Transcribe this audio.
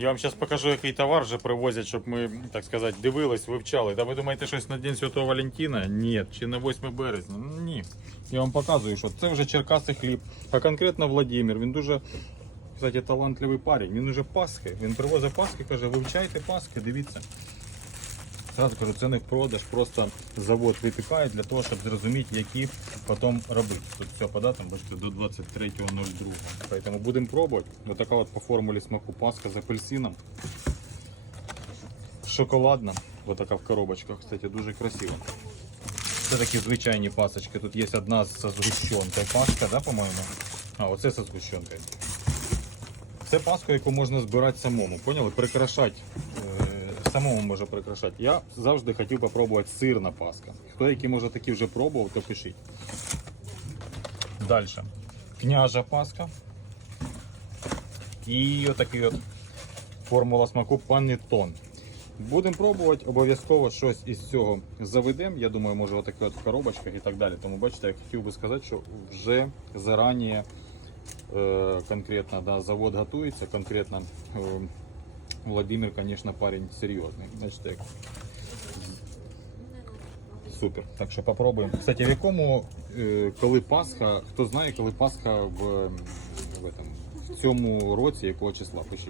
Я вам зараз покажу, який товар вже привозять, щоб ми, так сказати, дивились, вивчали. Та ви думаєте, щось на День Святого Валентина? Ні. Чи на 8 березня? Ні. Я вам показую, що це вже Черкаси хліб, а конкретно Владимир. Він дуже, кстати, талантливий парень. Він уже Пасхи. Він привозить Пасхи, каже, вивчайте Пасхи, дивіться. Зразу кажу, це не в продаж, просто завод випікає для того, щоб зрозуміти, які потім робити. Тут все по датам, бачите, до 23.02. Поэтому будемо пробувати. Ось така от по формулі смаку паска з апельсином. Шоколадна. Ось така в коробочках, кстати, дуже красиво. Це такі звичайні пасочки. Тут є одна з згущенкою паска, да, по-моєму? А, оце зі згущенкою. Це паску, яку можна збирати самому. Поняли? Прикрашати. Самому може прикрашати. Я завжди хотів попробувати сирна паска. Хто який може такі вже пробував, то пишіть. Далі. Княжа паска. І отакий от формула смаку панетон. Будемо пробувати, обов'язково щось із цього заведемо. Я думаю, може отаке от в коробочках і так далі. Тому бачите, я хотів би сказати, що вже зарані е, конкретно да, завод готується, конкретно е, Владимир, конечно, парень серйозний. Значит, так. Супер. Так що попробуємо. Кстати, в якому, е, коли Пасха, хто знає, коли Пасха в, в, этом, в цьому році, якого числа, пишіть.